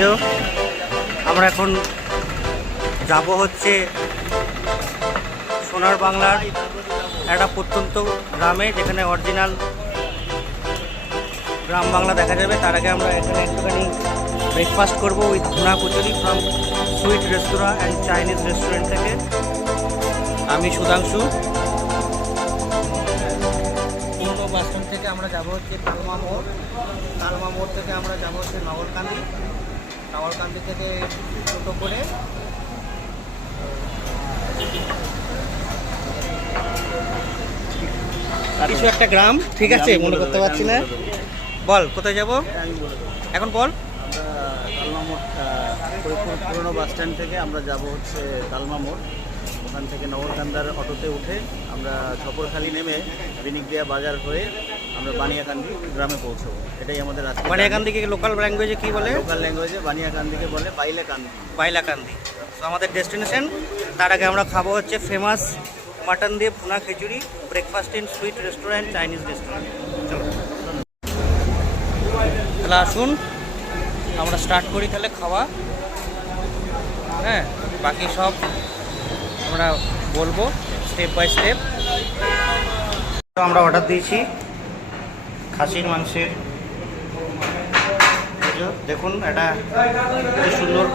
যে আমরা এখন যাব হচ্ছে সোনার বাংলার একটা প্রত্যন্ত গ্রামে, যেখানে অরিজিনাল গ্রাম বাংলা দেখা যাবে। তার আগে আমরা এখানে একটুখানি ব্রেকফাস্ট করবো উইথ ভুনা kachori from sweet restaurant and Chinese restaurant থেকে। আমি সুধাংশু। পুরনো বাস স্ট্যান্ড থেকে আমরা যাব হচ্ছে তালমা মোড়। তালমা মোড় থেকে আমরা যাব হচ্ছে নগরকান্দি। নগরকান্দি থেকে টোটো করে কিছু একটা গ্রাম, ঠিক আছে, মনে করতে পারছি না। বল কোথায় যাব এখন, বল। আমরা তালমা মোড়, পুরনো বাস স্ট্যান্ড থেকে আমরা যাব হচ্ছে তালমা মোড়। ওখান থেকে নগরকান্দার অটোতে উঠে আমরা ঝপরখালি নেমে বিনিকদিয়া বাজার হয়ে আমরা বানিয়াকান্দি গ্রামে পৌঁছবো। এটাই আমাদের আজকে। বানিয়াকান্দিকে লোকাল ল্যাঙ্গুয়েজে কি বলে? লোকাল ল্যাঙ্গুয়েজে বানিয়াকান্দিকে বলে বাইলাকান্দি। বাইলাকান্দি। তো আমাদের ডেস্টিনেশন। তার আগে আমরা খাবো হচ্ছে ফেমাস মাটন দিয়ে ভুনা খিচুড়ি, breakfast in sweet restaurant, Chinese restaurant. চলো তাহলে আসুন আমরা স্টার্ট করি তাহলে খাওয়া। হ্যাঁ, বাকি সব আমরা বলবো স্টেপ বাই স্টেপ। তো আমরা অর্ডার দিয়েছি খাসির মাংসের। দেখুন এটা খুব সুন্দর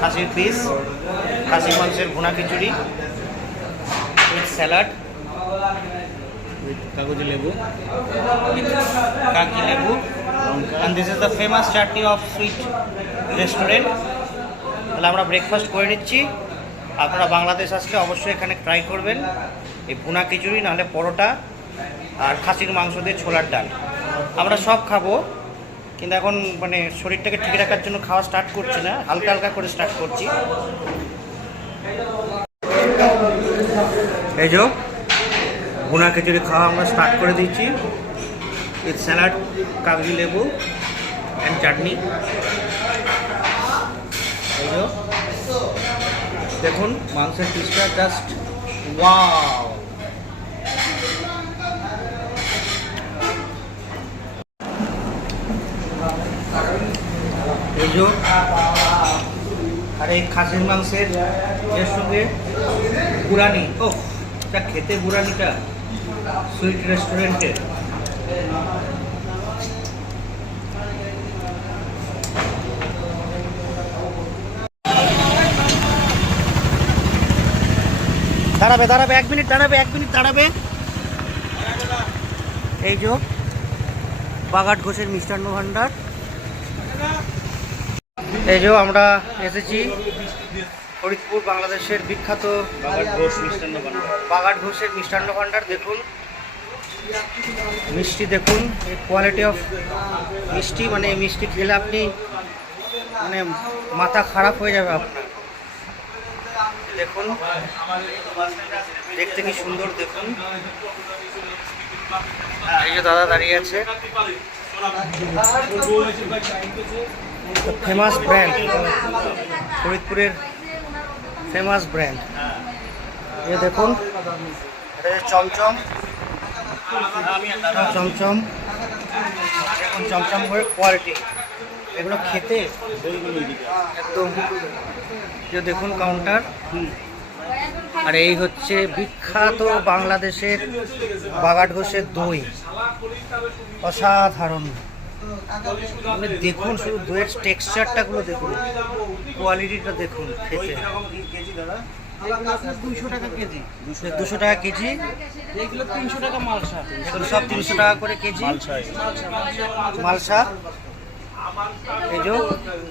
খাসির পিস, খাসির মাংসের ভুনা খিচুড়ি উইথ স্যালাড, উইথ কাগজি লেবু, কাকি লেবু, and this is the famous chutney of sweet restaurant. তাহলে আমরা ব্রেকফাস্ট করে নিচ্ছি। আপনারা বাংলাদেশ আসলে অবশ্যই এখানে ট্রাই করবেন এই ভুনা খিচুড়ি, নাহলে পরোটা আর খাসির মাংস দিয়ে ছোলার ডাল। আমরা সব খাবো, কিন্তু এখন মানে শরীরটাকে ঠিক রাখার জন্য খাওয়া স্টার্ট করছি না, হালকা হালকা করে স্টার্ট করছি। এই যে ভুনা খিচুড়ি খাওয়া আমরা স্টার্ট করে দিচ্ছি উইথ স্যালাড, কাগজি লেবু অ্যান্ড চাটনি। এই যে দেখুন মাংসের পিসটা জাস্ট ওয়াও। এই যে আর এই খাসির মাংসের এর সঙ্গে বুরানি, ও এটা খেতে বুরানিটা সুইট রেস্টুরেন্টে। দাঁড়াবে দাঁড়াবে 1 মিনিট দাঁড়াবে, 1 মিনিট দাঁড়াবে। এই যে বাগাট ঘোষের মিষ্টান্ন ভাণ্ডার। এই যে আমরা এসেছি ফরিদপুর, বাংলাদেশের বিখ্যাত বাগাট ঘোষের মিষ্টান্ন ভাণ্ডার। দেখুন মিষ্টি, দেখুন এই কোয়ালিটি অফ মিষ্টি, মানে এই মিষ্টি খেলে আপনি মানে মাথা খারাপ হয়ে যাবে আপনার। দেখুন দেখতে কি সুন্দর, দেখুন। এই যে দাদা দাঁড়িয়ে আছে, ফেমাস ব্র্যান্ড, ফরিদপুরের ফেমাস ব্র্যান্ড। এই দেখুন এটা যে চমচম, চমচম দেখুন, চমচম করে কোয়ালিটি, এগুলো খেতে একদম। যে দেখুন কাউন্টার। আর এই হচ্ছে বিখ্যাত বাংলাদেশের বাগাট ঘোষের দই, অসাধারণ। আপনি দেখুন শুধু দইয়ের টেক্সচারটাগুলো দেখুন, কোয়ালিটিটা দেখুন খেতে। 200 টাকা কেজি, 200 টাকা কেজি। এগুলো 300 টাকা মালসা, এগুলো সব 300 টাকা করে কেজি মালসা। এই যে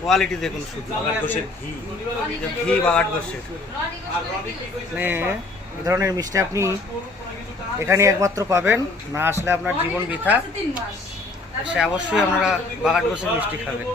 কোয়ালিটি দেখুন শুধু, বাগাট ঘোষের ঘি, ঘি বাগাট ঘোষের। মানে এই ধরনের মিষ্টি আপনি এখানে একমাত্র পাবেন, না আসলে আপনার জীবন বৃথা। সে অবশ্যই আপনারা বাগাট ঘোষের মিষ্টি খাবেন।